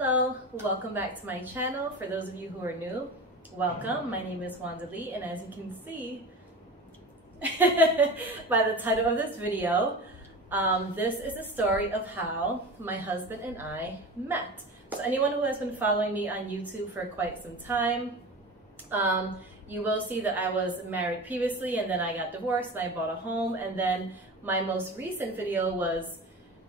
Hello, welcome back to my channel. For those of you who are new, welcome. My name is Wandalee, and as you can see by the title of this video, this is a story of how my husband and I met. So anyone who has been following me on YouTube for quite some time, you will see that I was married previously and then I got divorced and I bought a home, and then my most recent video was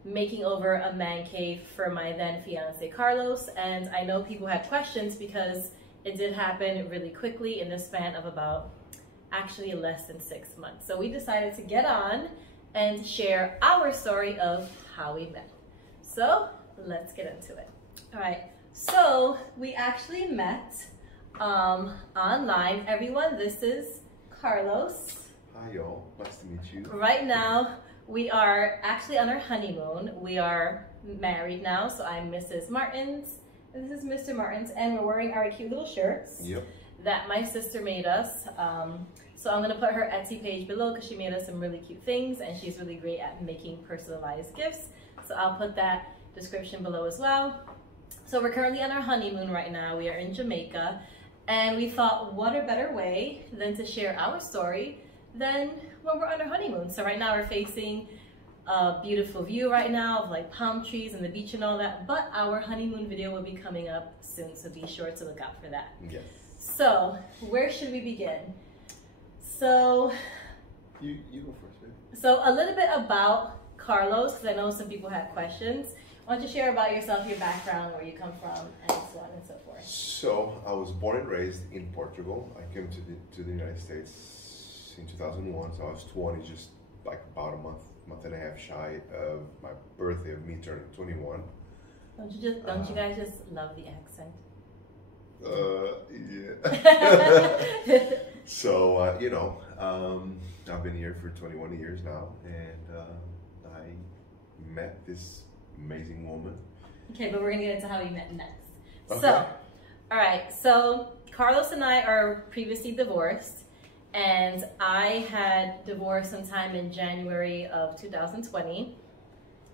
making over a man cave for my then fiance Carlos. And I know people had questions because it did happen really quickly in the span of about actually less than 6 months. So we decided to get on and share our story of how we met. So let's get into it. All right, so we actually met online. Everyone, this is Carlos. Hi y'all, nice to meet you. Right now, we are actually on our honeymoon. We are married now, so I'm Mrs. Martins, and this is Mr. Martins, and we're wearing our cute little shirts that my sister made us. So I'm gonna put her Etsy page below because she made us some really cute things, and she's really great at making personalized gifts. So I'll put that description below as well. So we're currently on our honeymoon right now. We are in Jamaica, and we thought, what a better way than to share our story than when we're on our honeymoon. So right now we're facing a beautiful view right now of like palm trees and the beach and all that, but our honeymoon video will be coming up soon, so be sure to look out for that. Yes. So where should we begin? So you go first, baby. So a little bit about Carlos, because I know some people had questions. Why don't you share about yourself, your background, where you come from, and so on and so forth. So I was born and raised in Portugal. I came to the United States in 2001, so I was 20, just like about a month and a half shy of my birthday, of me turning 21. Don't you guys just love the accent? Yeah. So you know, I've been here for 21 years now, and I met this amazing woman. Okay, but we're gonna get into how we met next. Okay. So, all right, so Carlos and I are previously divorced. And I had divorced sometime in January of 2020.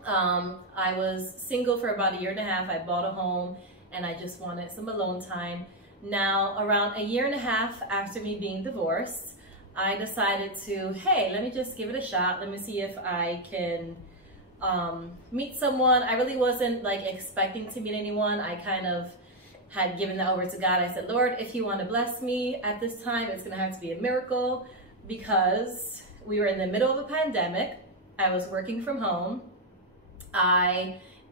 I was single for about 1.5 years. I bought a home and I just wanted some alone time. Now, around 1.5 years after me being divorced, I decided to, hey, let me just give it a shot. Let me see if I can meet someone. I really wasn't like expecting to meet anyone. I kind of had given that over to God. I said, Lord, if you want to bless me at this time, it's going to have to be a miracle, because we were in the middle of a pandemic. I was working from home.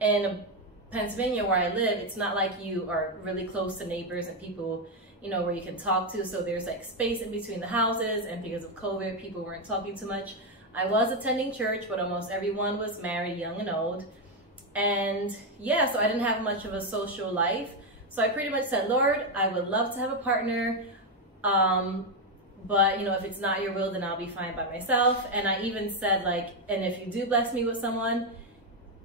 In Pennsylvania where I live, it's not like you are really close to neighbors and people, you know, where you can talk to. So there's like space in between the houses, and because of COVID, people weren't talking too much. I was attending church, but almost everyone was married, young and old. And yeah, so I didn't have much of a social life. So I pretty much said, Lord, I would love to have a partner, but you know, if it's not your will, then I'll be fine by myself. And I even said, like, and if you do bless me with someone,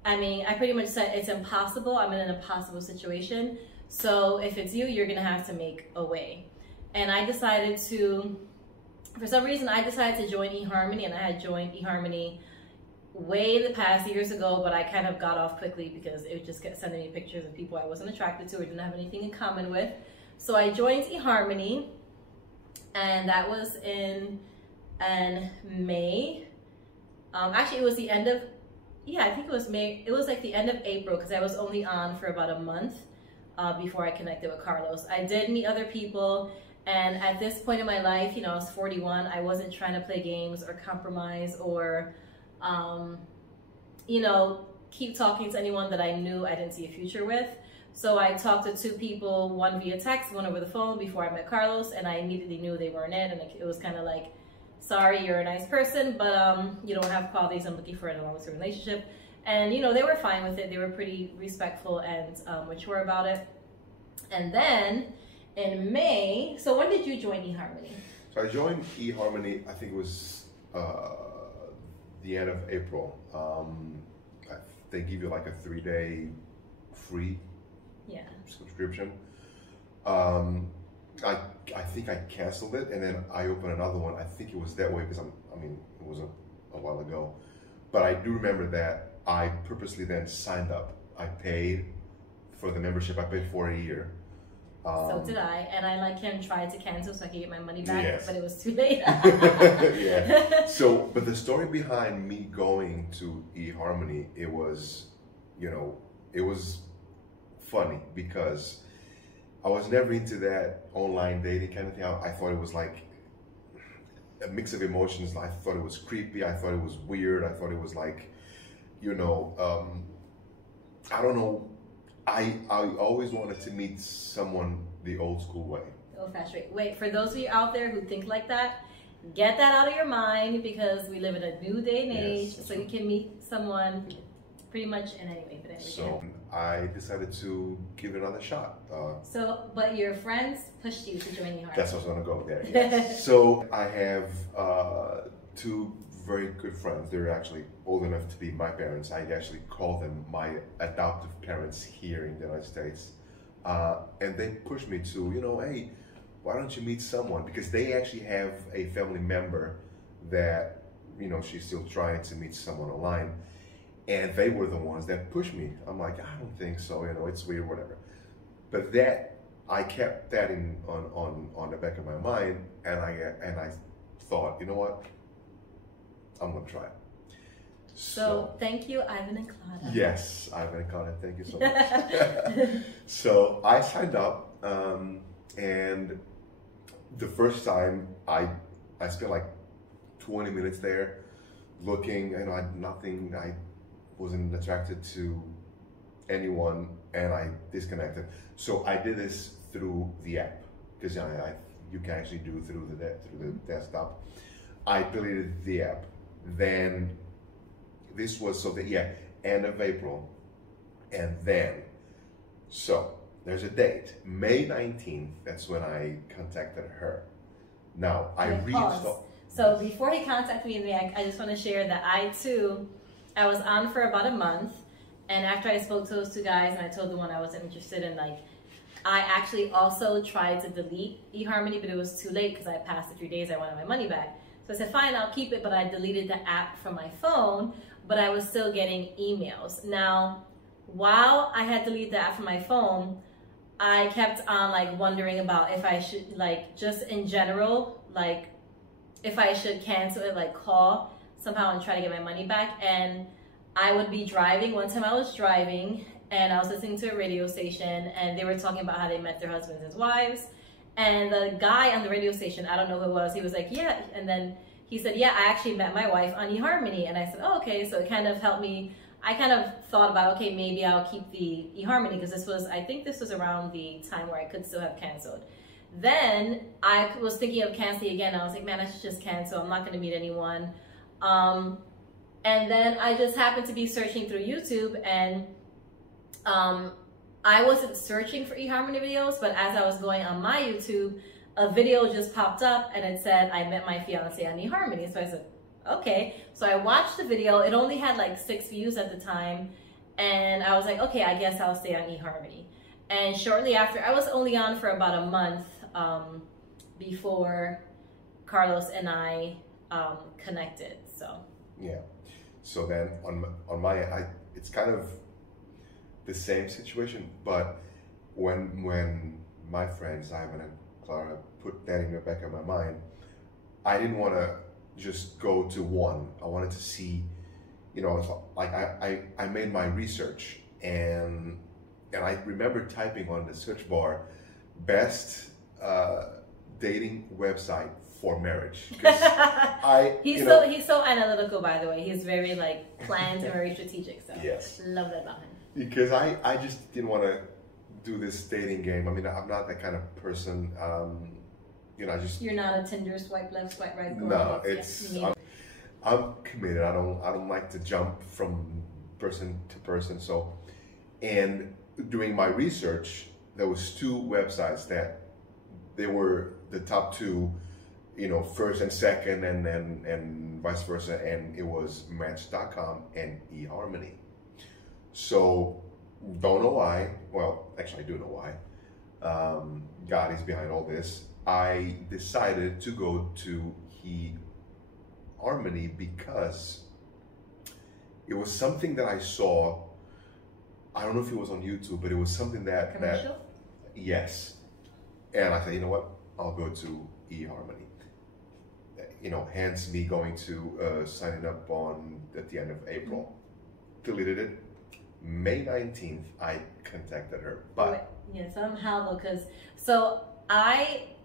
I mean, I pretty much said it's impossible. I'm in an impossible situation. So if it's you, you're gonna have to make a way. And I decided to, for some reason, I decided to join eHARMONY, and I had joined eHARMONY way in the past years ago, but I kind of got off quickly because it just kept sending me pictures of people I wasn't attracted to or didn't have anything in common with. So I joined eHARMONY, and that was in May. Actually, it was the end of, yeah, I think it was May. It was like the end of April, because I was only on for about a month before I connected with Carlos. I did meet other people, and at this point in my life, you know, I was 41. I wasn't trying to play games or compromise or you know, keep talking to anyone that I knew I didn't see a future with. So I talked to 2 people, one via text, one over the phone, before I met Carlos, and I immediately knew they weren't it. And it was kind of like, sorry, you're a nice person, but you don't have qualities I'm looking for in a long-term relationship. And you know, they were fine with it. They were pretty respectful and mature about it. And then in May, so when did you join eHARMONY? So I joined eHARMONY, I think it was the end of April. They give you like a 3-day free subscription. I think I canceled it, and then I opened another one. I think it was that way because I mean it was a while ago, but I do remember that I purposely then signed up. I paid for the membership. I paid for a year. So did I, and I like him tried to cancel so I could get my money back, yes. but it was too late. Yeah. So, but the story behind me going to eHarmony, it was, you know, it was funny because I was never into that online dating kind of thing. I thought it was like a mix of emotions. I thought it was creepy. I thought it was weird. I thought it was like, you know, I don't know. I always wanted to meet someone the old school way. Old-fashioned way. Wait, for those of you out there who think like that, get that out of your mind because we live in a new day and age, so you can meet someone pretty much in any way. But anyway, so I decided to give it another shot. But your friends pushed you to join eHARMONY. That's what I was gonna go there. Yes. So I have two very good friends. They're actually old enough to be my parents. I actually call them my adoptive parents here in the United States. And they pushed me to, you know, hey, why don't you meet someone? Because they actually have a family member that, you know, she's still trying to meet someone online. And they were the ones that pushed me. I'm like, I don't think so, you know, it's weird, whatever. But that, I kept that on the back of my mind, and I thought, you know what? I'm gonna try it. So thank you, Ivan and Claudia. Yes, Ivan and Claudia, thank you so much. So I signed up, and the first time I spent like 20 minutes there looking, and I had nothing. I wasn't attracted to anyone, and I disconnected. So I did this through the app because you can actually do it through the desktop. I deleted the app. Then this was end of April, and then so there's a date, May 19th. That's when I contacted her. Now I reinstalled. So before he contacted me, I just want to share that I was on for about a month, and after I spoke to those two guys and I told the one I wasn't interested in, like, I actually also tried to delete eHarmony, but it was too late because I passed the 3 days. I wanted my money back. So I said, fine, I'll keep it, but I deleted the app from my phone, but I was still getting emails. Now, while I had deleted the app from my phone, I kept on like wondering about if I should, like, just in general, like if I should cancel it, like call somehow and try to get my money back. And I would be driving. One time I was driving and I was listening to a radio station, and they were talking about how they met their husbands and wives. And the guy on the radio station, I don't know who it was, he was like, yeah. And then he said, yeah, I actually met my wife on eHarmony. And I said, oh, okay. So it kind of helped me. I kind of thought about, okay, maybe I'll keep the eHarmony, because I think this was around the time where I could still have canceled. Then I was thinking of canceling again. I was like, man, I should just cancel. I'm not going to meet anyone. And then I just happened to be searching through YouTube, and I wasn't searching for eHarmony videos, but as I was going on my YouTube, a video just popped up and it said, I met my fiance on eHarmony. So I said, okay. So I watched the video. It only had like 6 views at the time. And I was like, okay, I guess I'll stay on eHarmony. And shortly after, I was only on for about a month before Carlos and I connected. So yeah. So then on my end, it's kind of the same situation, but when my friends Ivan and Clara put that in the back of my mind, I didn't want to just go to one. I wanted to see, you know, like I made my research, and I remember typing on the search bar, best dating website for marriage. He's so analytical, by the way. He's very like planned and very strategic. So yes, love that about him. Because I just didn't want to do this dating game. I mean, I'm not that kind of person. You know, You're not a Tinder swipe left, swipe right. No, it's I'm committed. I don't like to jump from person to person. So, and doing my research, there was 2 websites that they were the top 2. You know, first and second, and vice versa, and it was Match.com and eHarmony. So, don't know why. Well, actually, I do know why. God is behind all this. I decided to go to eHarmony because it was something that I saw. I don't know if it was on YouTube, but it was something that Commercial? Yes. And I said, you know what? I'll go to eHarmony. You know, hence me going to signing up on at the end of April. Deleted it. May 19th, I contacted her. But yeah, somehow because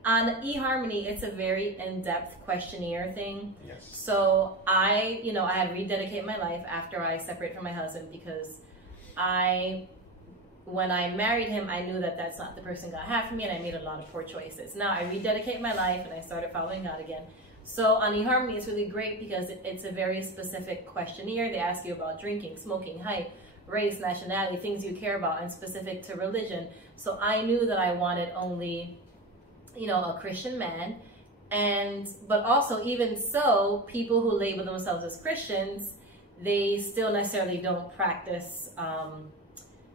on eHarmony, it's a very in-depth questionnaire thing. yes. So I had rededicated my life after I separated from my husband because when I married him, I knew that that's not the person God had for me, and I made a lot of poor choices. Now I rededicated my life and I started following God again. So on eHarmony, it's really great because it's a very specific questionnaire. They ask you about drinking, smoking, height, race, nationality, things you care about, and specific to religion. So I knew that I wanted only, a Christian man. But also, even so, people who label themselves as Christians, they still necessarily don't practice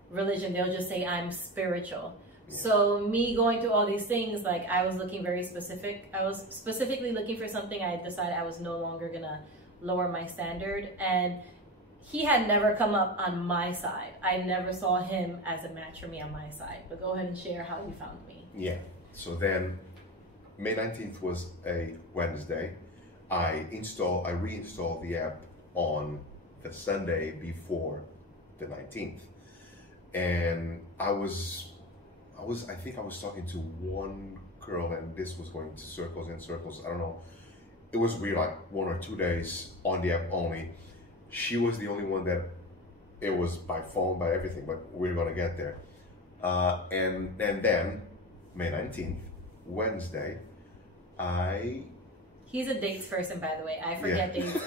religion. They'll just say, I'm spiritual. Yeah. So me going through all these things, like I was looking very specific. I was specifically looking for something. I decided I was no longer going to lower my standard. And he had never come up on my side. I never saw him as a match for me on my side. But go ahead and share how you found me. Yeah. So then May 19th was a Wednesday. I reinstalled the app on the Sunday before the 19th. And I think I was talking to one girl, and this was going to circles and circles. I don't know. It was weird, like 1 or 2 days on the app only. She was the only one that it was by phone, by everything, but we're gonna get there. And then May 19th, Wednesday, He's a dates person, by the way. I forget dates.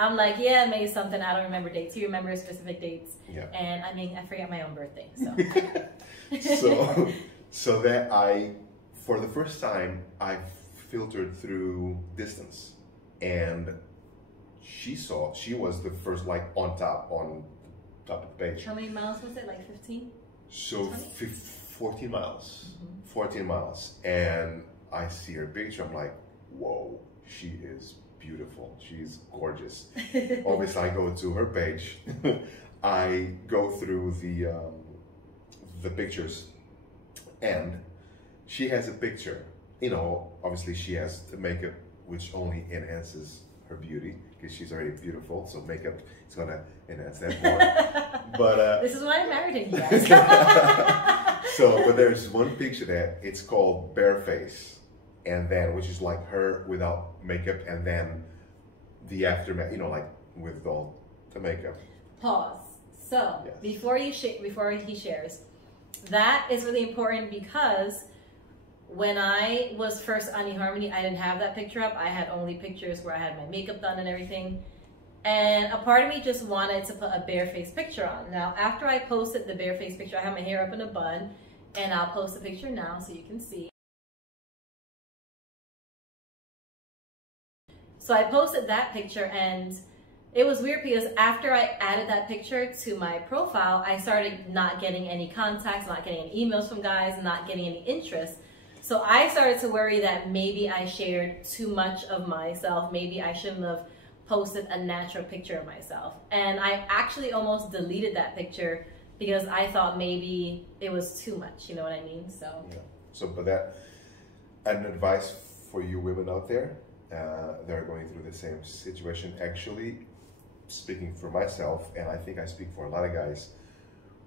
I'm like, yeah, May something. I don't remember dates. He remembers specific dates. Yeah. And I forget my own birthday. So. so that for the first time, I filtered through distance, and she was the first, like, on top of the page. How many miles was it? Like 15? So 14 miles. Mm-hmm. 14 miles. And I see her picture. I'm like, whoa, she is beautiful. She's gorgeous. Obviously, I go to her page. I go through the pictures, and she has a picture. Obviously she has the makeup, which only enhances her beauty because she's already beautiful. So makeup is gonna enhance that more. But this is why I married him, you guys. But there's one picture that it's called bare face, and then which is like her without makeup, and then the aftermath, like with all the makeup. Pause. So yes. before he shares, that is really important because when I was first on eHarmony, I didn't have that picture up. I had only pictures where I had my makeup done and everything. And a part of me just wanted to put a bare face picture on. Now, after I posted the bare face picture, I have my hair up in a bun, and I'll post the picture now so you can see. So I posted that picture, and it was weird because after I added that picture to my profile, I started not getting any contacts, not getting any emails from guys, not getting any interest. So I started to worry that maybe I shared too much of myself. Maybe I shouldn't have posted a natural picture of myself. And I actually almost deleted that picture because I thought maybe it was too much. You know what I mean? So. Yeah. So, but an advice for you women out there that are going through the same situation. Actually, speaking for myself, and I think I speak for a lot of guys,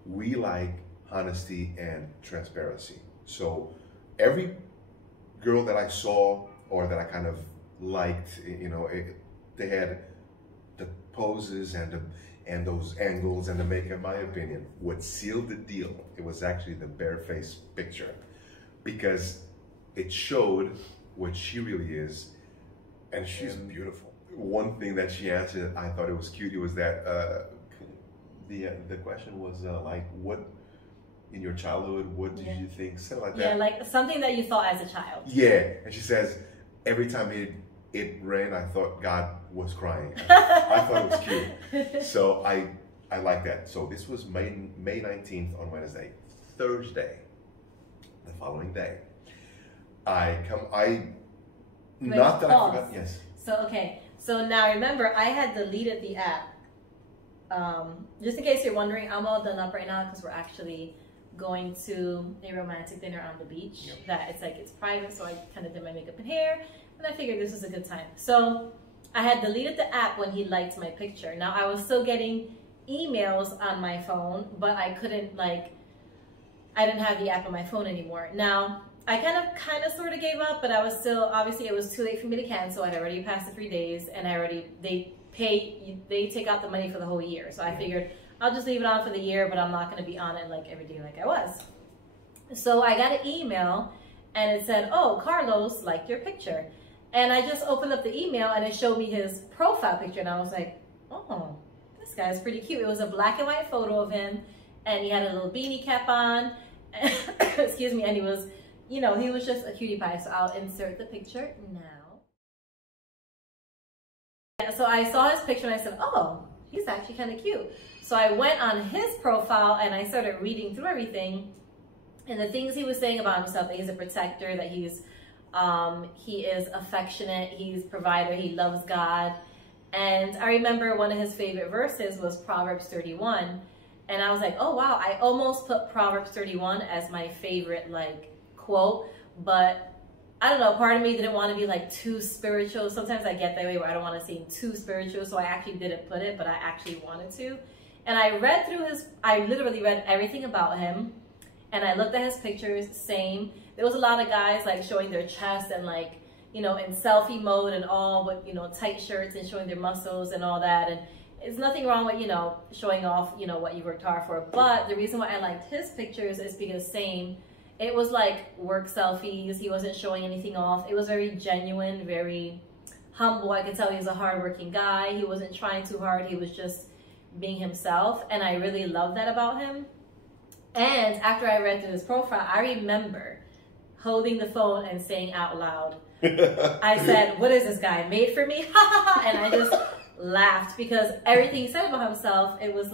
we like honesty and transparency. So every girl that I saw or that I kind of liked, they had the poses and those angles and the makeup. In my opinion, what sealed the deal, it was actually the bare face picture, because it showed what she really is, and she's beautiful. One thing that she answered, I thought it was cute. It was that the question was like, what in your childhood, what did you think? Something like that. Yeah, like something that you thought as a child. Yeah, and she says, every time it rained, I thought God was crying. I thought it was cute. So I like that. So this was May 19th on Wednesday. Thursday, the following day, Yes. So, okay. So now remember, I had deleted the app just in case you're wondering, I'm all done up right now because we're actually going to a romantic dinner on the beach. Yep. That it's private, so I kind of did my makeup and hair, and I figured this was a good time. So I had deleted the app when he liked my picture. Now I was still getting emails on my phone, but I couldn't I didn't have the app on my phone anymore. Now I kind of sort of gave up, but I was still, obviously it was too late for me to cancel. I'd already passed the 3 days, and they take out the money for the whole year. So I figured I'll just leave it on for the year, but I'm not going to be on it every day like I was. So I got an email, and it said, "Oh, Carlos liked your picture." And I just opened up the email, and it showed me his profile picture, and I was like, "Oh, this guy's pretty cute." It was a black and white photo of him, and he had a little beanie cap on. Excuse me, and he was, he was just a cutie pie. So I'll insert the picture now. Yeah, so I saw his picture, and I said, "Oh, he's actually kind of cute." So I went on his profile, and I started reading through everything, and the things he was saying about himself, that he's a protector, that he is affectionate, he's a provider, he loves God. And I remember one of his favorite verses was Proverbs 31. And I was like, oh wow, I almost put Proverbs 31 as my favorite quote, but I don't know, part of me didn't want to be too spiritual. Sometimes I get that way where I don't want to seem too spiritual, so I actually didn't put it, but I actually wanted to. And I read through I literally read everything about him, and I looked at his pictures, same. There was a lot of guys showing their chest and in selfie mode and all, with tight shirts and showing their muscles and all that. And it's nothing wrong with showing off what you worked hard for. But the reason why I liked his pictures is because it was work selfies. He wasn't showing anything off. It was very genuine, very humble. I could tell he was a hardworking guy. He wasn't trying too hard. He was just being himself, and I really love that about him. And after I read through his profile, I remember holding the phone and saying out loud, I said, "What is this guy, made for me?" And I just laughed, because everything he said about himself, it was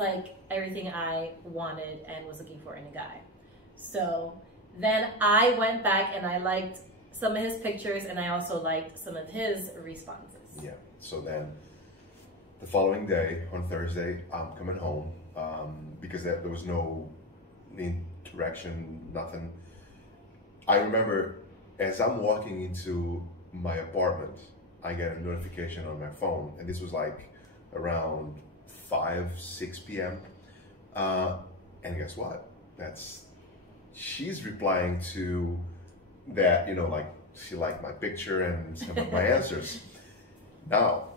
everything I wanted and was looking for in a guy. So then I went back and I liked some of his pictures, and I also liked some of his responses. Yeah, so then the following day, on Thursday, I'm coming home, because there was no interaction, nothing. I remember as I'm walking into my apartment, I get a notification on my phone, and this was around 5-6 p.m. And guess what? She's replying to that, she liked my picture and some of my answers. Now,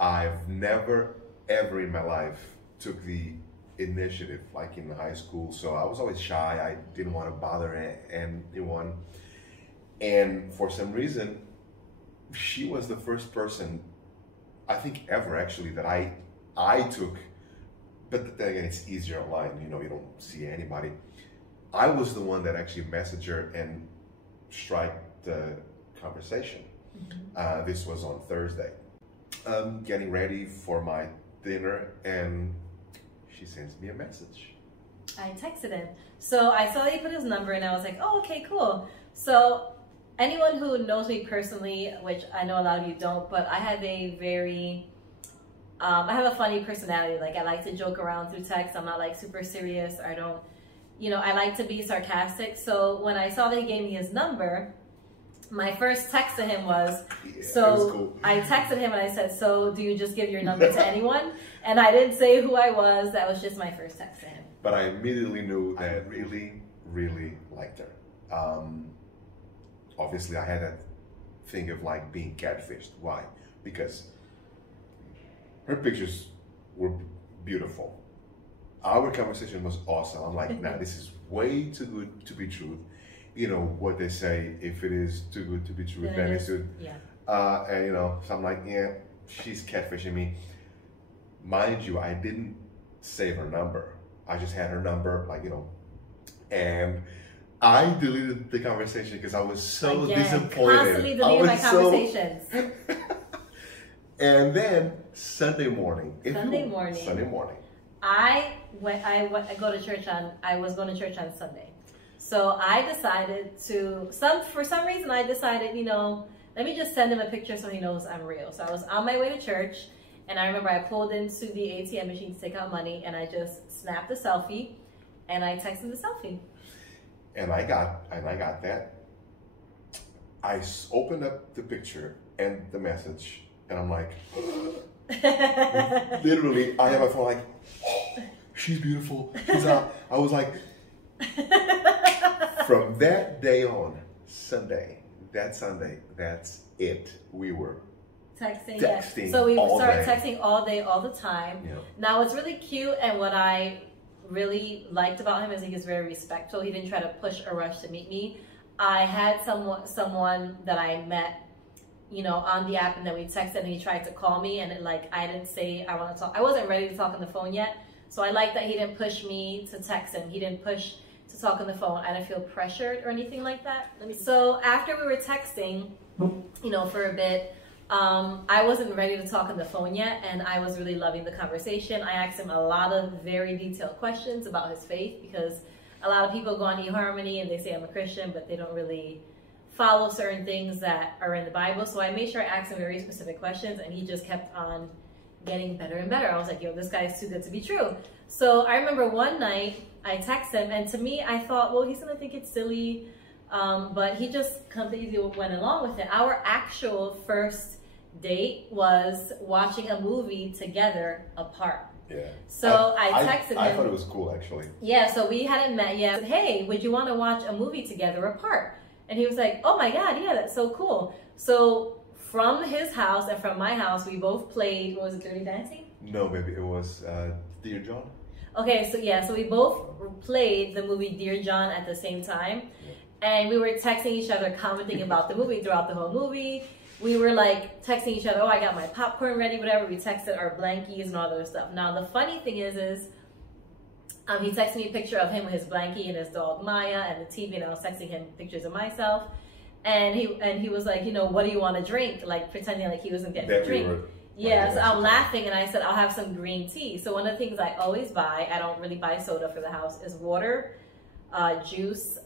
I've never, ever in my life took the initiative in high school, so I was always shy. I didn't want to bother anyone, and for some reason she was the first person, I think ever actually, that I took. But then again, it's easier online, you don't see anybody. I was the one that actually messaged her and strike the conversation. Mm-hmm. This was on Thursday. I'm getting ready for my dinner, and she sends me a message. I texted him. So I saw that he put his number, and I was like, oh, okay, cool. So anyone who knows me personally, which I know a lot of you don't, but I have a funny personality. I like to joke around through text. I'm not super serious. I don't, I like to be sarcastic. So when I saw that he gave me his number, my first text to him was, cool. I texted him and I said, "So do you just give your number to anyone?" And I didn't say who I was. That was just my first text to him. But I immediately knew that I really, really liked her. Obviously, I had that thing of being catfished. Why? Because her pictures were beautiful. Our conversation was awesome. I'm like, nah, this is way too good to be true. What they say, if it is too good to be true, then it's good. Yeah. And so I'm like, yeah, she's catfishing me. Mind you, I didn't save her number. I just had her number, and I deleted the conversation because I was so disappointed. Constantly deleting my conversations. And then Sunday morning. I was going to church on Sunday. So I decided for some reason, let me just send him a picture so he knows I'm real. So I was on my way to church, And I remember I pulled into the ATM machine to take out money, and I just snapped a selfie, and I texted the selfie. And I got that. I opened up the picture and the message, and I'm like, literally, I have my phone like, oh, she's beautiful. She's out. I was like, from that day on, Sunday, that's it. We were texting. Yeah. So we started day. texting all day, all the time. Yeah. Now, what's really cute and what I really liked about him is he was very respectful. He didn't try to push or rush to meet me. I had someone that I met, you know, on the app, and then we texted, and he tried to call me, and I didn't say I want to talk. I wasn't ready to talk on the phone yet, so I like that he didn't push me to text him. He didn't push to talk on the phone. I didn't feel pressured or anything like that. So after we were texting, you know, for a bit, I wasn't ready to talk on the phone yet, and I was really loving the conversation. I asked him a lot of very detailed questions about his faith, because a lot of people go on eHarmony and they say I'm a Christian, but they don't really follow certain things that are in the Bible. So I made sure I asked him very specific questions, and he just kept on getting better and better. I was like, yo, this guy is too good to be true. So I remember one night I texted him, and to me, I thought, well, he's gonna think it's silly, but he just completely went along with it. Our actual first date was watching a movie together apart. Yeah. So I texted him. I thought it was cool, actually. Yeah, so we hadn't met yet. I said, hey, would you want to watch a movie together apart? And he was like, oh my God, yeah, that's so cool. So from his house and from my house, we both played, what was it, Dirty Dancing? No, maybe it was Dear John. Okay, so yeah, so we both played the movie Dear John at the same time. Yeah. And we were texting each other, commenting about the movie throughout the whole movie. We were like texting each other, oh, I got my popcorn ready, whatever. We texted our blankies and all that stuff. Now, the funny thing is he texted me a picture of him with his blankie and his dog Maya and the TV, and I was texting him pictures of myself. And he was like, you know, what do you want to drink? Like pretending like he wasn't getting a drink. Yeah, so I'm laughing, and I said, I'll have some green tea. So one of the things I always buy, I don't really buy soda for the house, is water, juice,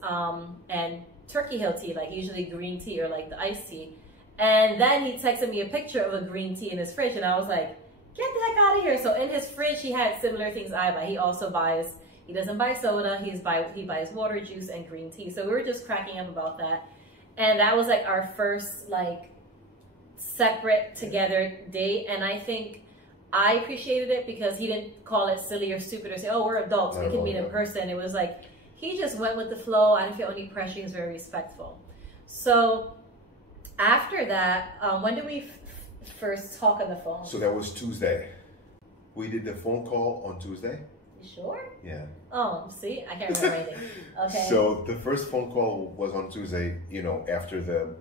and Turkey Hill tea, like usually green tea or like the iced tea. And then he texted me a picture of a green tea in his fridge, and I was like, get the heck out of here. So in his fridge, he had similar things I buy. He also buys, he doesn't buy soda, he buys water, juice, and green tea. So we were just cracking up about that. And that was like our first like separate together date. And I think I appreciated it because he didn't call it silly or stupid or say, oh, we're adults, we can meet in person. It was like, he just went with the flow. I didn't feel any pressure. He was very respectful. So after that, when did we first talk on the phone? So that was Tuesday. We did the phone call on Tuesday. You sure? Yeah. Oh, see? I can't remember anything. Okay. So the first phone call was on Tuesday, you know, after the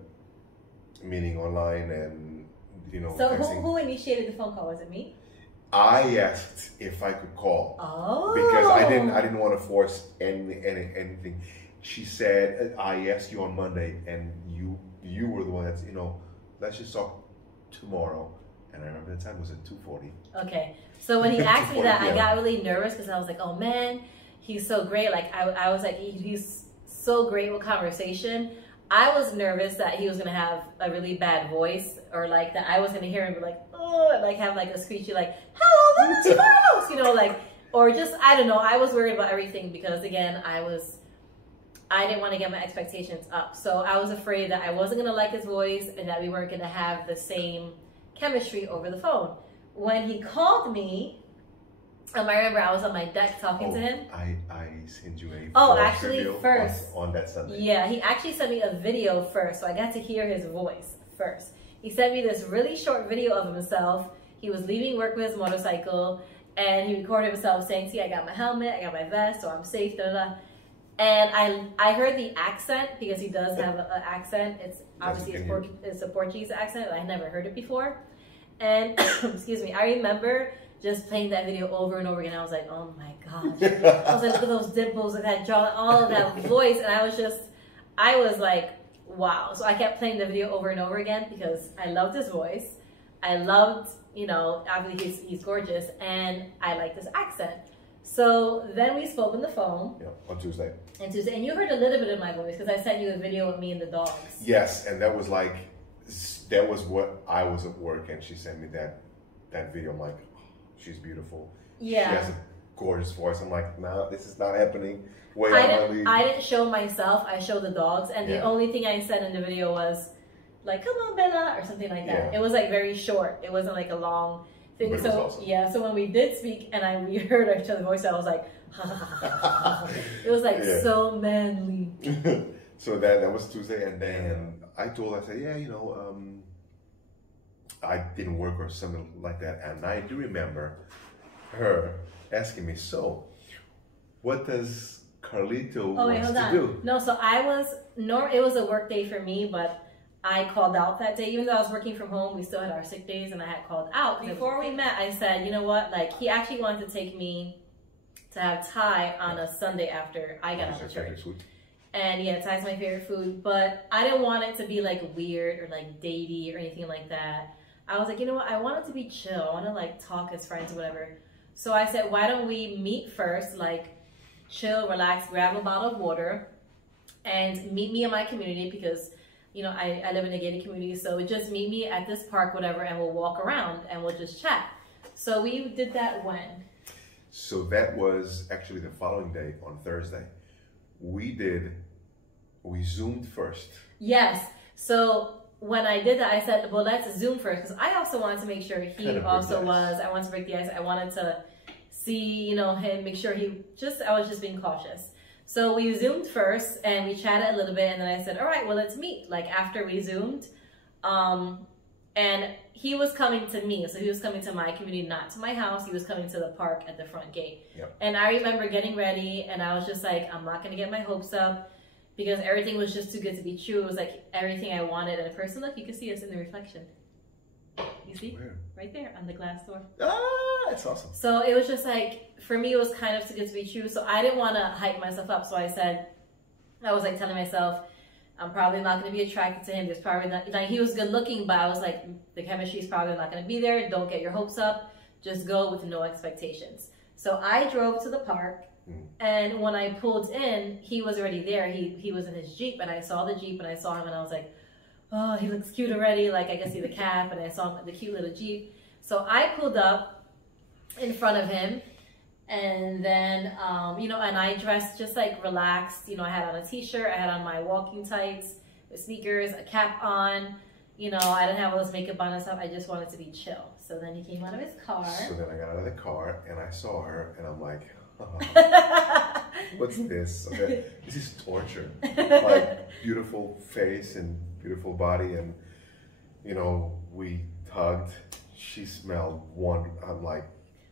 meeting online and, you know, so texting. who initiated the phone call? Was it me? I asked if I could call. Oh. Because I didn't want to force anything. She said, I asked you on Monday, and you were the one that's, you know, let's just talk tomorrow. And I remember the time was at 2:40. Okay. So when he asked me that, I got really nervous because I was like, oh man, he's so great. Like I was like, he's so great with conversation. I was nervous that he was going to have a really bad voice, or like that I was going to hear him be like, oh, and like have like a screechy like, hello, Carlos, you know, like, or just, I don't know. I was worried about everything because again, I didn't want to get my expectations up. So I was afraid that I wasn't going to like his voice and that we weren't going to have the same chemistry over the phone. When he called me, I remember I was on my deck talking to him. I sent you a actually first on that Sunday. Yeah, he actually sent me a video first, so I got to hear his voice first. He sent me this really short video of himself. He was leaving work with his motorcycle, and he recorded himself saying, see, I got my helmet, I got my vest, so I'm safe, da da da. And I heard the accent, because he does have an accent. It's obviously it's a Portuguese accent. I had never heard it before. And excuse me, I remember just playing that video over and over again. I was like, oh my gosh. I was like, look at those dimples and that jaw, all of that voice. And I was like, wow. So I kept playing the video over and over again because I loved his voice. I loved, you know, obviously he's gorgeous, and I liked his accent. So then we spoke on the phone. Yeah, on Tuesday. And you heard a little bit of my voice because I sent you a video of me and the dogs. Yes, and that was what I was at work, and she sent me that that video. I'm like, oh, she's beautiful. Yeah. She has a gorgeous voice. I'm like, nah, this is not happening. I didn't show myself. I showed the dogs, and Yeah. the only thing I said in the video was like, "Come on, Bella," or something like that. Yeah. It was like very short. It wasn't like a long thing. But it was awesome. Yeah. So when we did speak, and we heard each other's voice, I was like, it was like so manly. So that was Tuesday, and then I told her, I said, yeah, you know, I didn't work or something like that, and I do remember her asking me, so what does Carlito wants to do? No, so it was a work day for me, but I called out that day. Even though I was working from home, we still had our sick days, and I had called out. Before we met, I said, you know what, like, he actually wanted to take me to have Thai on a Sunday after I got out of church. And yeah, Thai's my favorite food, but I didn't want it to be like weird or like datey or anything like that. I was like, you know what, I want it to be chill. I want to like talk as friends or whatever. So I said, why don't we meet first, like chill, relax, grab a bottle of water, and meet me in my community, because you know, I live in a gated community, so just meet me at this park, whatever, and we'll walk around and we'll just chat. So we did that when? So that was actually the following day, on Thursday. We Zoomed first. Yes. So when I did that, I said, well, let's Zoom first, because I also wanted to make sure he also was. I wanted to break the ice. I wanted to see, you know, him, make sure I was just being cautious. So we Zoomed first and we chatted a little bit, and then I said, all right, well, let's meet. Like after we Zoomed, and he was coming to me. So he was coming to my community, not to my house. He was coming to the park at the front gate. Yep. And I remember getting ready, and I was just like, I'm not going to get my hopes up, because everything was just too good to be true. It was like everything I wanted in a person. Look, you can see us in the reflection. You see? Where? Right there on the glass door. Ah, that's awesome. So it was just like, for me, it was kind of too good to be true. So I didn't want to hype myself up. So I was like telling myself, I'm probably not going to be attracted to him. There's probably not, like, he was good looking, but I was like, the chemistry is probably not going to be there. Don't get your hopes up. Just go with no expectations. So I drove to the park, and when I pulled in, he was already there. He was in his Jeep, and I saw the Jeep, and I saw him, and I was like, oh, he looks cute already. Like, I can see the cap, and I saw the cute little Jeep. So I pulled up in front of him, and then, you know, and I dressed just like relaxed. You know, I had on a t-shirt, I had on my walking tights with sneakers, a cap on. You know, I didn't have all this makeup on and stuff. I just wanted to be chill. So then he came out of his car. So then I got out of the car, and I saw her, and I'm like, oh, what's this? Okay, this is torture. Like, beautiful face and beautiful body, and you know, we hugged. She smelled I'm like,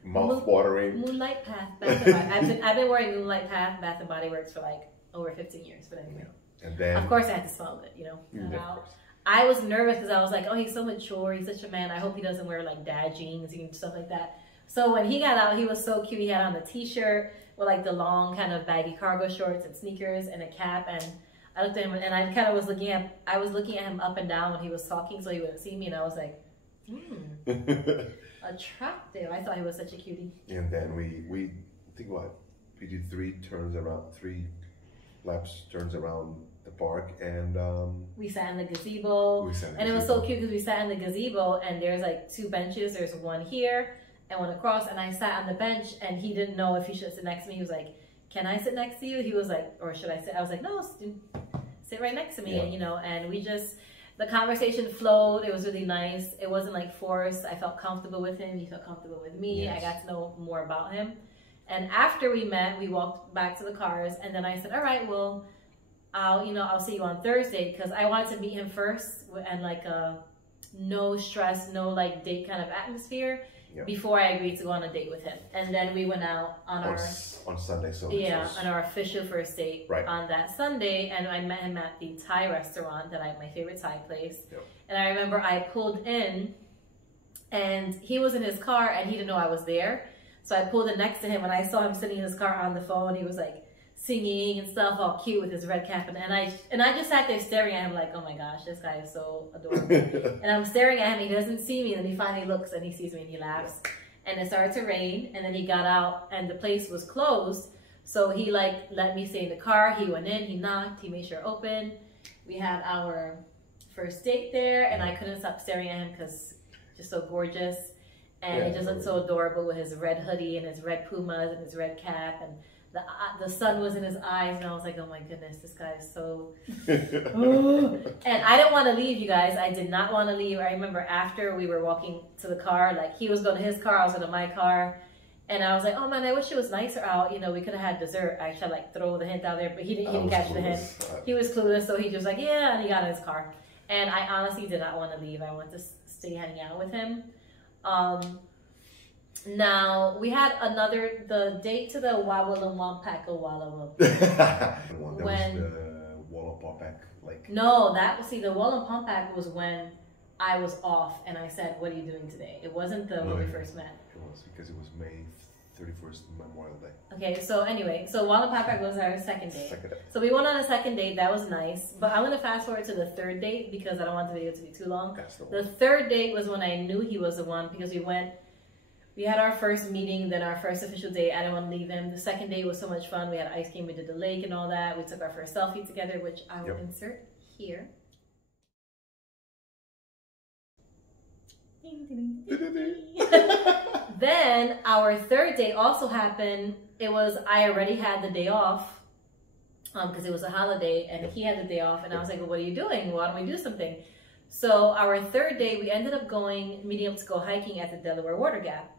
mouth watering. Moonlight Path, Bath and Body. I've been wearing Moonlight Path, Bath and Body Works for like over 15 years. But anyway, and then of course I had to smell it. You know, I was nervous because I was like, oh, he's so mature. He's such a man. I hope he doesn't wear like dad jeans and stuff like that. So when he got out, he was so cute. He had on a t-shirt with like the long kind of baggy cargo shorts and sneakers and a cap. And I looked at him, and I kind of was looking at him up and down when he was talking, so he wouldn't see me. And I was like, attractive. I thought he was such a cutie. And then we think what? We did 3 laps turns around the park, and we sat in the gazebo. And it was so cute because we sat in the gazebo, and there's like 2 benches. There's one here and one across, and I sat on the bench, and he didn't know if he should sit next to me. He was like, can I sit next to you? He was like, or should I sit? I was like, no, sit right next to me. And, you know, and the conversation flowed. It was really nice. It wasn't like forced. I felt comfortable with him. He felt comfortable with me. Yes. I got to know more about him. And after we met, we walked back to the cars, and then I said, all right, well, I'll see you on Thursday, because I wanted to meet him first, and like no stress, no like date kind of atmosphere. Yep. Before I agreed to go on a date with him. And then we went out on Sunday. So on our official first date on that Sunday, and I met him at the Thai restaurant my favorite Thai place. Yep. And I remember I pulled in, and he was in his car, and he didn't know I was there. So I pulled in next to him, and I saw him sitting in his car on the phone. He was like singing and stuff, all cute with his red cap, and I just sat there staring at him like, oh my gosh, this guy is so adorable. And I'm staring at him, he doesn't see me, and then he finally looks and he sees me and he laughs. And it started to rain, and then he got out and the place was closed, so he like let me stay in the car. He went in, he knocked, he made sure open. We had our first date there, and I couldn't stop staring at him because just so gorgeous. And he just looked so adorable with his red hoodie and his red Pumas and his red cap, and the sun was in his eyes, and I was like, oh my goodness, this guy is so... And I didn't want to leave, you guys. I did not want to leave. I remember after we were walking to the car, like he was going to his car, I was going to my car, and I was like, oh man, I wish it was nicer out. You know, we could have had dessert. I should like throw the hint out there, but he didn't catch the hint. He was clueless, so he just like, yeah, and he got in his car. And I honestly did not want to leave. I wanted to stay hanging out with him. Now we had the date to the Wawala Wampaka Walla. When the Wallapapak, like no, the Wallapapak was when I was off and I said, "What are you doing today?" It wasn't when we first met. It was because it was May 31st, Memorial Day. Okay, so anyway, Wallapapak was our second date. So we went on a second date. That was nice. But I'm gonna fast forward to the third date because I don't want the video to be too long. The third date was when I knew he was the one because we had our first meeting, then our first official date. I didn't want to leave him. The second date was so much fun. We had ice cream, we did the lake and all that. We took our first selfie together, which I will insert here. Then our third date also happened. I already had the day off because it was a holiday and he had the day off, and I was like, well, what are you doing? Why don't we do something? So our third date, we ended up meeting up to go hiking at the Delaware Water Gap.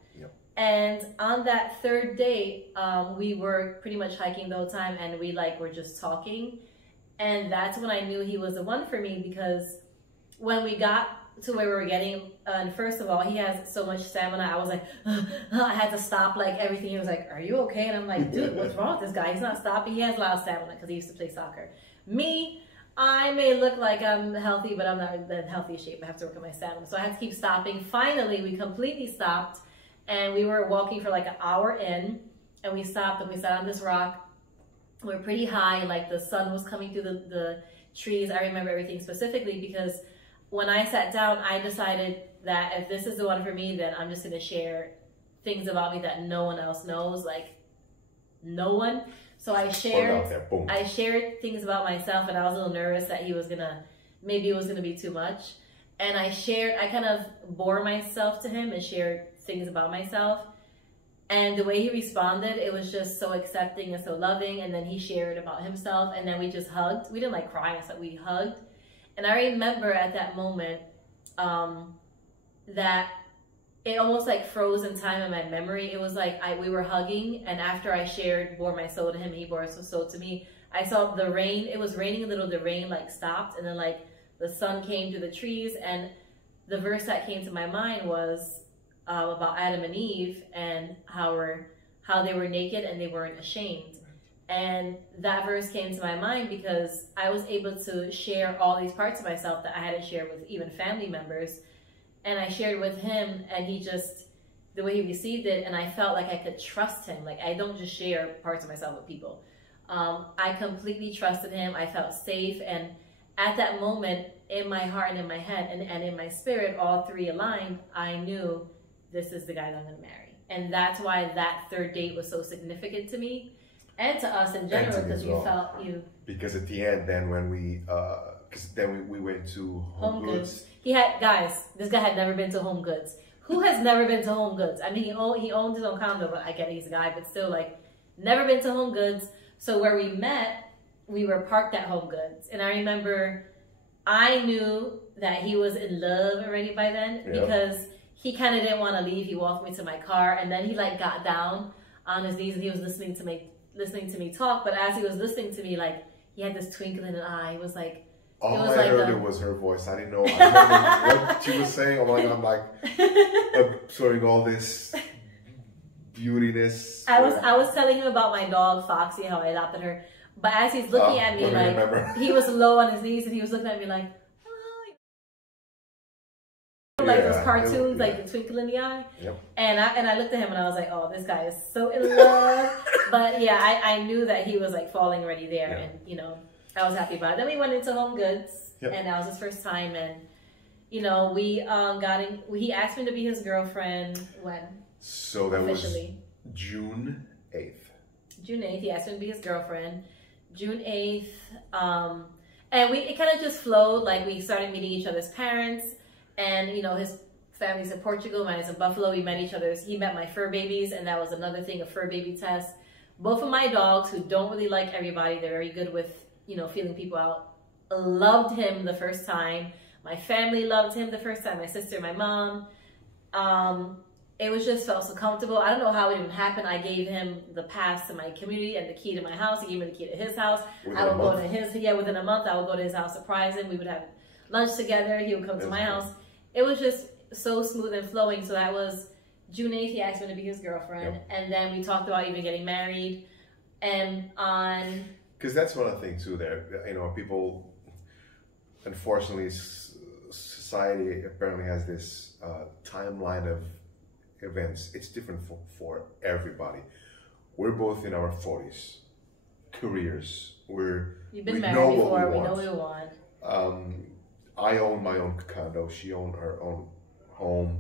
And on that third date, we were pretty much hiking the whole time, and we were just talking. And that's when I knew he was the one for me, because when we got to where we were getting, and first of all, he has so much stamina. I was like, I had to stop everything. He was like, are you okay? And I'm like, dude, what's wrong with this guy? He's not stopping. He has a lot of stamina because he used to play soccer. Me, I may look like I'm healthy, but I'm not in the healthiest shape. I have to work on my stamina. So I had to keep stopping. Finally, we completely stopped. And we were walking for an hour in, and we stopped and we sat on this rock. We were pretty high, the sun was coming through the trees. I remember everything specifically because when I sat down, I decided that if this is the one for me, then I'm just going to share things about me that no one else knows, no one. So I shared things about myself, and I was a little nervous that maybe it was going to be too much. And I kind of bore myself to him and shared things about myself, and the way he responded, it was just so accepting and so loving. And then he shared about himself, and then we just hugged. We didn't cry and stuff, we hugged. And I remember at that moment that it almost froze in time in my memory. It was we were hugging, and after I bore my soul to him, he bore his soul to me. I saw the rain. It was raining a little. The rain stopped, and then the sun came through the trees, and the verse that came to my mind was about Adam and Eve and how they were naked and they weren't ashamed. And that verse came to my mind because I was able to share all these parts of myself that I hadn't shared with even family members. And I shared with him, and he just, the way he received it, and I felt like I could trust him. I don't just share parts of myself with people. I completely trusted him. I felt safe. And at that moment, in my heart and in my head and in my spirit, all three aligned, I knew this is the guy that I'm going to marry. And that's why that third date was so significant to me and to us in general, because because at the end, then when we we went to Home Goods. This guy had never been to Home Goods. Who has never been to Home Goods? I mean, he owned his own condo, but I get it, he's a guy, but still never been to Home Goods. So where we met, we were parked at Home Goods. And I remember I knew that he was in love already by then, because he kind of didn't want to leave. He walked me to my car, and then he got down on his knees and he was listening to me talk. But as he was listening to me, he had this twinkle in his eye. It was all I heard was her voice. I didn't know. I remember what she was saying. I'm absorbing all this beautiness. I was telling him about my dog Foxy, how I adopted her. But as he's looking at me, he was low on his knees and he was looking at me those cartoons, the twinkle in the eye. And I looked at him and I was like, oh, this guy is so in love. But yeah, I knew that he was falling already there, and I was happy about it. Then we went into Home Goods, and that was his first time, and we he asked me to be his girlfriend when? So that officially was June 8th. June 8th, he asked me to be his girlfriend. June 8th, and it kind of just flowed. We started meeting each other's parents, and his family's in Portugal, mine is in Buffalo. We met each other. He met my fur babies, and that was another thing, a fur baby test. Both of my dogs, who don't really like everybody, they're very good with, you know, feeling people out, loved him the first time. My family loved him the first time, my sister, my mom. It was just felt so comfortable. I don't know how it even happened. I gave him the pass to my community and the key to my house. He gave me the key to his house. I would go to his, within a month, I would go to his house, surprise him. We would have lunch together. He would come to my house. It was just so smooth and flowing. So that was June 8th, he asked me to be his girlfriend. Yep. And then we talked about even getting married. And on... Because that's one of the things too there. You know, people, unfortunately, society apparently has this timeline of events. It's different for everybody. We're both in our 40s, careers. You've been married before, we know what we want. I own my own condo, she owned her own home.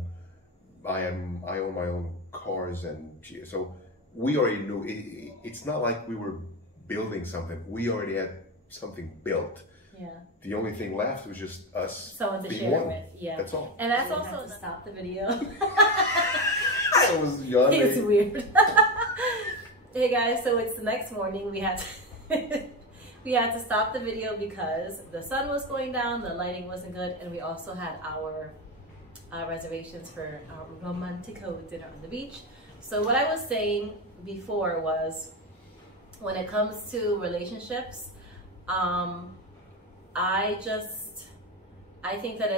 I own my own cars, and so we already knew it's not like we were building something. We already had something built. Yeah. The only thing left was just us. Someone to share with. Yeah. That's all. And that's also to stop the video. I was yawning. It's weird. Hey guys, so it's the next morning. We had to stop the video because the sun was going down, the lighting wasn't good, and we also had our reservations for our romantico dinner on the beach. So what I was saying before was, when it comes to relationships, I think that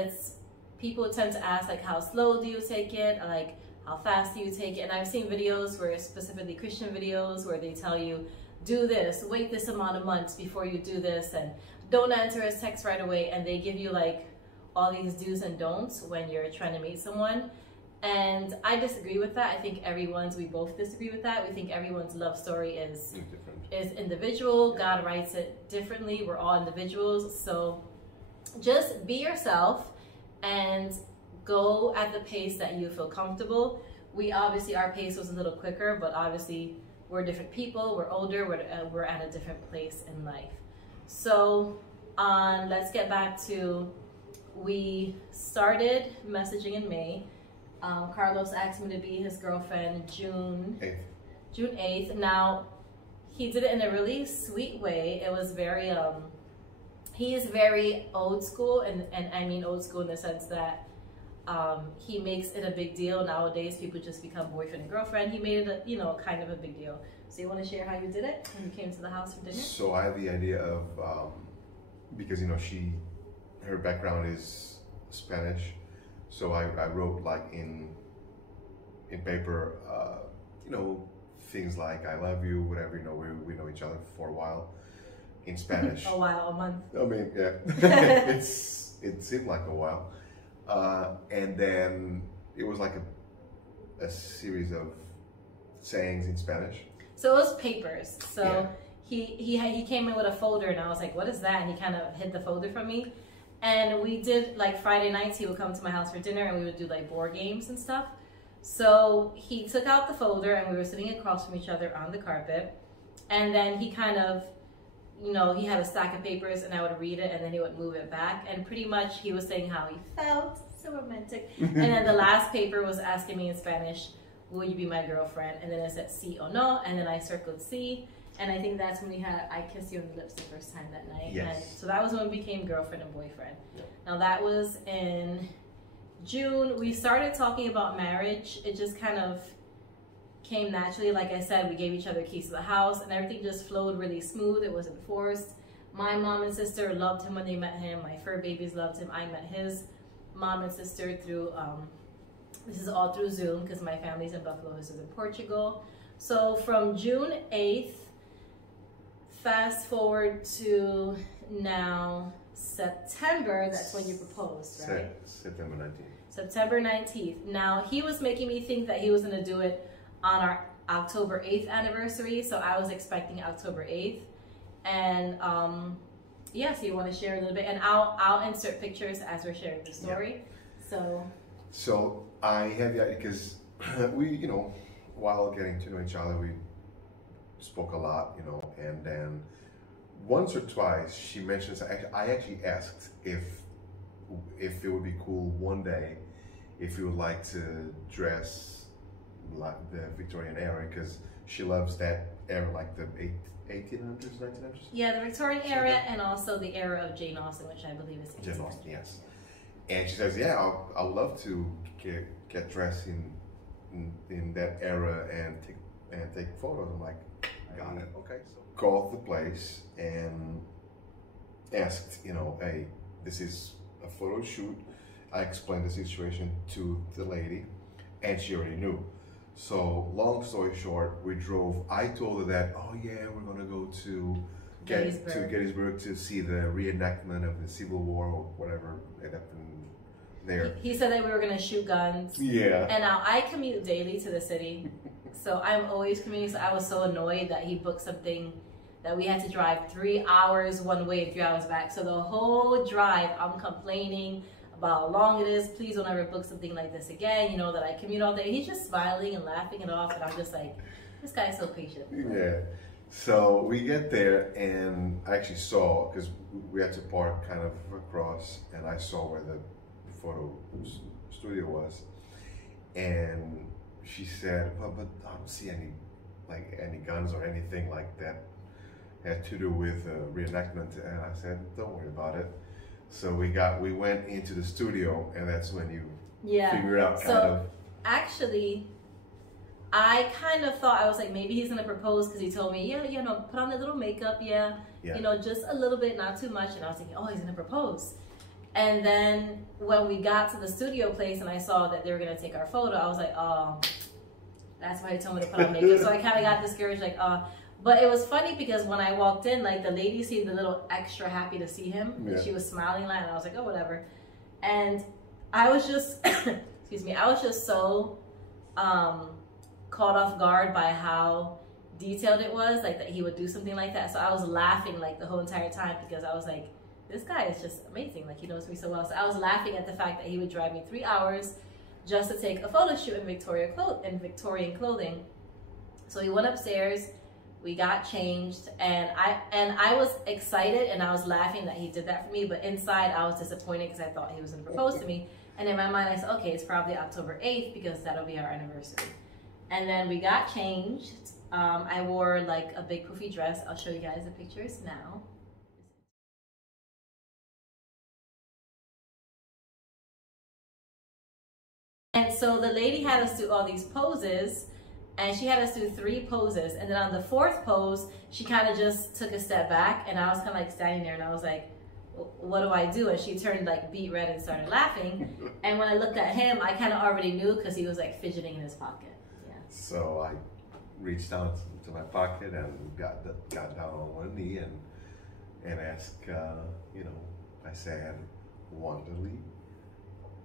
people tend to ask, like, how slow do you take it? Or, like, how fast do you take it? And I've seen videos where, specifically Christian videos, where they tell you, do this, wait this amount of months before you do this, and don't answer his text right away. And they give you like all these do's and don'ts when you're trying to meet someone. And I disagree with that. I think we both disagree with that. We think everyone's love story is individual. God writes it differently. We're all individuals. So just be yourself and go at the pace that you feel comfortable. Our pace was a little quicker, but obviously we're different people, we're older, we're at a different place in life. So let's get back to, we started messaging in May. Carlos asked me to be his girlfriend June 8th. Now, he did it in a really sweet way. It was very, he is very old school, and I mean old school in the sense that he makes it a big deal. Nowadays, people just become boyfriend and girlfriend. He made it, kind of a big deal. So you want to share how you did it when you came to the house for dinner? So I had the idea of, because, her background is Spanish. So I wrote like in paper, things like I love you, whatever, we know each other for a while in Spanish. A while, a month. I mean, yeah, it seemed like a while. And then it was like a series of sayings in Spanish. So it was papers. So yeah. He came in with a folder, and I was like, what is that? And he kind of hid the folder from me. And we did, like, Friday nights, he would come to my house for dinner, and we would do like board games and stuff. So he took out the folder, and we were sitting across from each other on the carpet. And then he kind of, he had a stack of papers, and I would read it, and then he would move it back. And pretty much he was saying how he felt, so romantic. And then the last paper was asking me in Spanish, will you be my girlfriend? And then it said sí o no, and then I circled sí. And I think that's when I kissed you on the lips the first time that night. Yes. And so that was when we became girlfriend and boyfriend. Yep. Now that was in June. We started talking about marriage. It just kind of came naturally. Like I said, we gave each other keys to the house, and everything just flowed really smooth. It wasn't forced. My mom and sister loved him when they met him. My fur babies loved him. I met his mom and sister through, this is all through Zoom because my family's in Buffalo, his is in Portugal. So from June 8th, fast forward to now September, that's when you proposed, right? September 19th. September 19th. Now, he was making me think that he was going to do it on our October 8th anniversary, so I was expecting October 8th. And yeah, so you want to share a little bit, and I'll insert pictures as we're sharing the story. Yeah. So I had the idea because we, while getting to know each other, we spoke a lot, and then once or twice she mentions, I actually asked if it would be cool one day if you would like to dress like the Victorian era, because she loves that era, like the 1800s, 1900s. Yeah, the Victorian era, and also the era of Jane Austen, which I believe is Jane Austen, yes. And she says, yeah, I would love to get dressed in that era and take photos. I'm like, got it. Okay. So called the place and asked, you know, hey, this is a photo shoot. I explained the situation to the lady, and she already knew. So long story short, we drove. I told her that, oh yeah, we're gonna go to Gettysburg to see the reenactment of the Civil War or whatever it happened there. He said that we were gonna shoot guns. Yeah. And now I commute daily to the city, so I'm always commuting. So I was so annoyed that he booked something that we had to drive 3 hours one way, 3 hours back. So the whole drive, I'm complaining about how long it is. Please don't ever book something like this again. You know that I commute all day. He's just smiling and laughing it off, and I'm just like, this guy is so patient. Yeah. So we get there, and I actually saw, because we had to park kind of across, and I saw where the photo studio was, and she said, well, but I don't see any guns or anything like that had to do with reenactment. And I said, don't worry about it. So we went into the studio, and that's when you figured out kind of. Actually, I kind of thought, I was like, maybe he's gonna propose, because he told me, yeah, you know, put on a little makeup, yeah, you know, just a little bit, not too much. And I was thinking, oh, he's gonna propose. And then when we got to the studio place and I saw that they were gonna take our photo, I was like, oh, that's why he told me to put on makeup. So I kind of got discouraged, like, but it was funny because when I walked in, like, the lady seemed a little extra happy to see him. Yeah. She was smiling a lot, and I was like, oh, whatever. And I was just, excuse me, I was just so caught off guard by how detailed it was, like that he would do something like that. So I was laughing like the whole entire time, because I was like, this guy is just amazing. Like, he knows me so well. So I was laughing at the fact that he would drive me 3 hours just to take a photo shoot in Victorian clothing. So he went upstairs. We got changed, and I was excited, and I was laughing that he did that for me, but inside I was disappointed because I thought he was going to propose to me. And in my mind I said, okay, it's probably October 8th because that'll be our anniversary. And then we got changed. I wore like a big poofy dress. I'll show you guys the pictures now. And so the lady had us do all these poses, and she had us do 3 poses, and then on the 4th pose, she kind of just took a step back, and I was kind of like standing there, and I was like, what do I do? And she turned like beet red and started laughing. And when I looked at him, I kind of already knew, because he was like fidgeting in his pocket. Yeah. So I reached out to my pocket and got down on one knee and asked, you know, I said, Wandalee,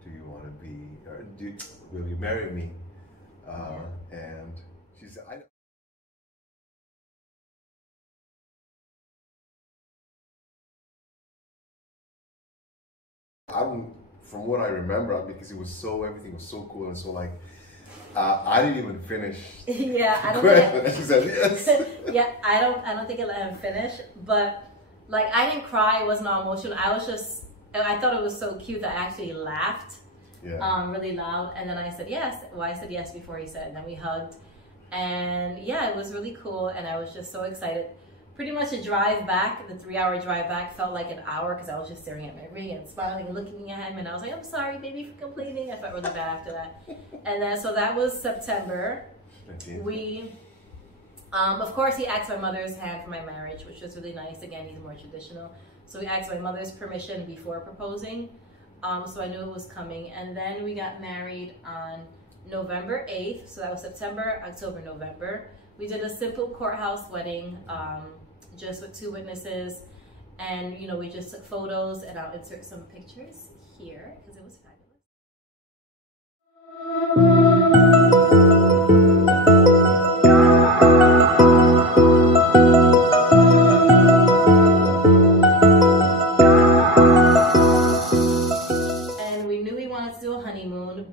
do you want to be, or will you marry me? And she said, from what I remember, because everything was so cool and so like, I didn't even finish. Yeah, I don't think she said yes. Yeah, I don't think I let him finish, but like, I didn't cry, it wasn't all emotional. I thought it was so cute that I actually laughed. Yeah. Really loud, and then I said yes. Well, I said yes before he said, and then we hugged, and yeah, it was really cool, and I was just so excited. Pretty much the drive back, the 3-hour drive back, felt like an hour, because I was just staring at my ring and smiling and looking at him, and I was like, I'm sorry, baby, for complaining. I felt really bad after that. And then, so that was September. We, of course, he asked my mother's hand for my marriage, which was really nice. Again, he's more traditional. So we asked my mother's permission before proposing. So I knew it was coming. And then we got married on November 8th. So that was September, October, November. We did a simple courthouse wedding, just with 2 witnesses. And, you know, we just took photos, and I'll insert some pictures here because it was fabulous.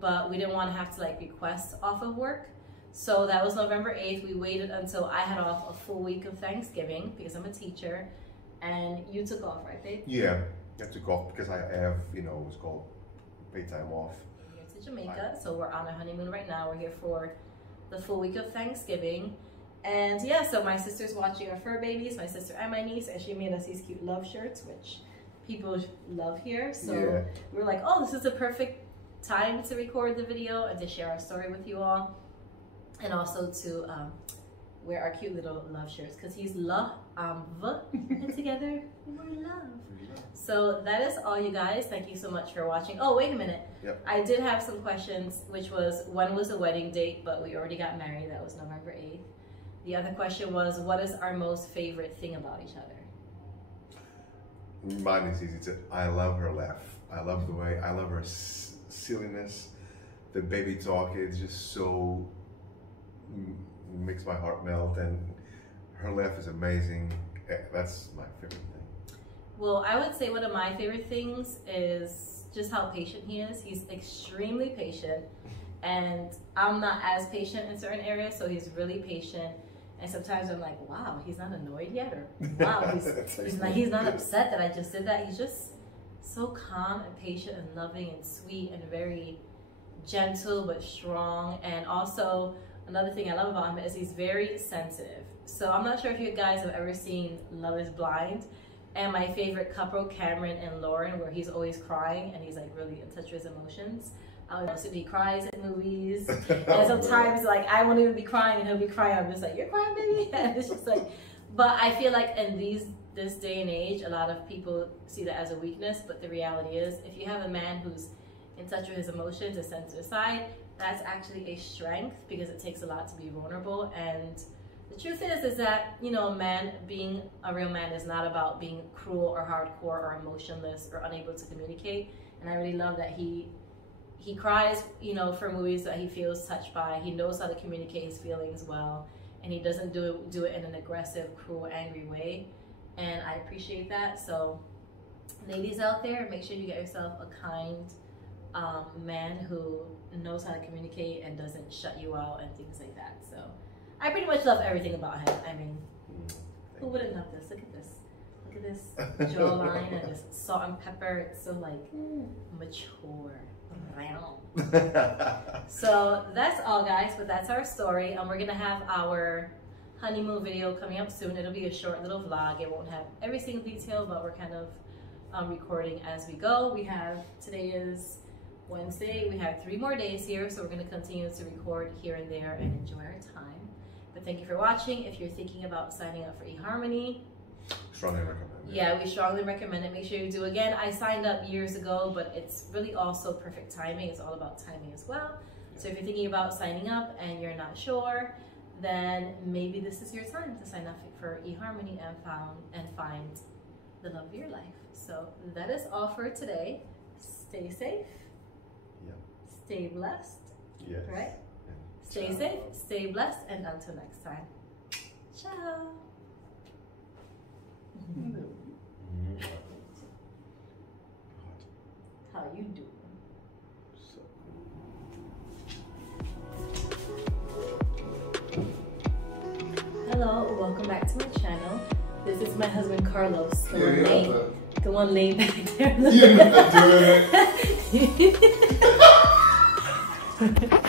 But we didn't want to have to like request off of work. So that was November 8th. We waited until I had off a full week of Thanksgiving, because I'm a teacher, and you took off, right, babe? Yeah, I took off because I have, you know, what's called paid time off. Here to Jamaica. So we're on our honeymoon right now. We're here for the full week of Thanksgiving. And yeah, so my sister's watching our fur babies, my sister and my niece, and she made us these cute love shirts, which people love here. So we're like, oh, this is the perfect time to record the video and to share our story with you all. And also to wear our cute little love shirts, because he's love and together we're love. So that is all, you guys. Thank you so much for watching. Oh, wait a minute. I did have some questions, which was, when was the wedding date? But we already got married. That was November 8th. The other question was, what is our most favorite thing about each other? Mine is easy to, I love her laugh. I love the way, I love her silliness. The baby talk is just so, makes my heart melt, and her laugh is amazing. That's my favorite thing. Well, I would say one of my favorite things is just how patient he is. He's extremely patient, and I'm not as patient in certain areas, so he's really patient. And sometimes I'm like, wow, he's not annoyed yet, or wow, he's not upset that I just did that. He's just so calm and patient and loving and sweet and very gentle but strong. And also, another thing I love about him is he's very sensitive. So I'm not sure if you guys have ever seen Love is Blind, and my favorite couple, Cameron and Lauren, where he's always crying and he's like really in touch with his emotions. He cries at movies, and sometimes like I won't even be crying and he'll be crying. I'm just like, you're crying, baby? And it's just like, but I feel like in this day and age, a lot of people see that as a weakness, but the reality is, if you have a man who's in touch with his emotions, a sensitive side, that's actually a strength, because it takes a lot to be vulnerable. And the truth is that, you know, a man being a real man is not about being cruel or hardcore or emotionless or unable to communicate. And I really love that he cries, you know, for movies that he feels touched by. He knows how to communicate his feelings well, and he doesn't do it in an aggressive, cruel, angry way. And I appreciate that. So ladies out there, make sure you get yourself a kind man who knows how to communicate and doesn't shut you out and things like that. So I pretty much love everything about him. I mean, who wouldn't love this? Look at this. Look at this jawline and this salt and pepper. It's so like mature. So that's all, guys, but that's our story, and we're gonna have our honeymoon video coming up soon. It'll be a short little vlog. It won't have every single detail, but we're kind of recording as we go. Today is Wednesday. We have 3 more days here, so we're going to continue to record here and there and enjoy our time. But thank you for watching. If you're thinking about signing up for eHARMONY, strongly recommend it. Yeah, we strongly recommend it. Make sure you do. Again, I signed up years ago, but it's really also perfect timing. It's all about timing as well. So if you're thinking about signing up and you're not sure, then maybe this is your time to sign up for eHARMONY and find the love of your life. So that is all for today. Stay safe. Yep. Stay blessed. Yes. Right? Stay safe, stay blessed, and until next time. Ciao. How you doing? Hello, welcome back to my channel. This is my husband Carlos, the one laying back there. You're not doing it.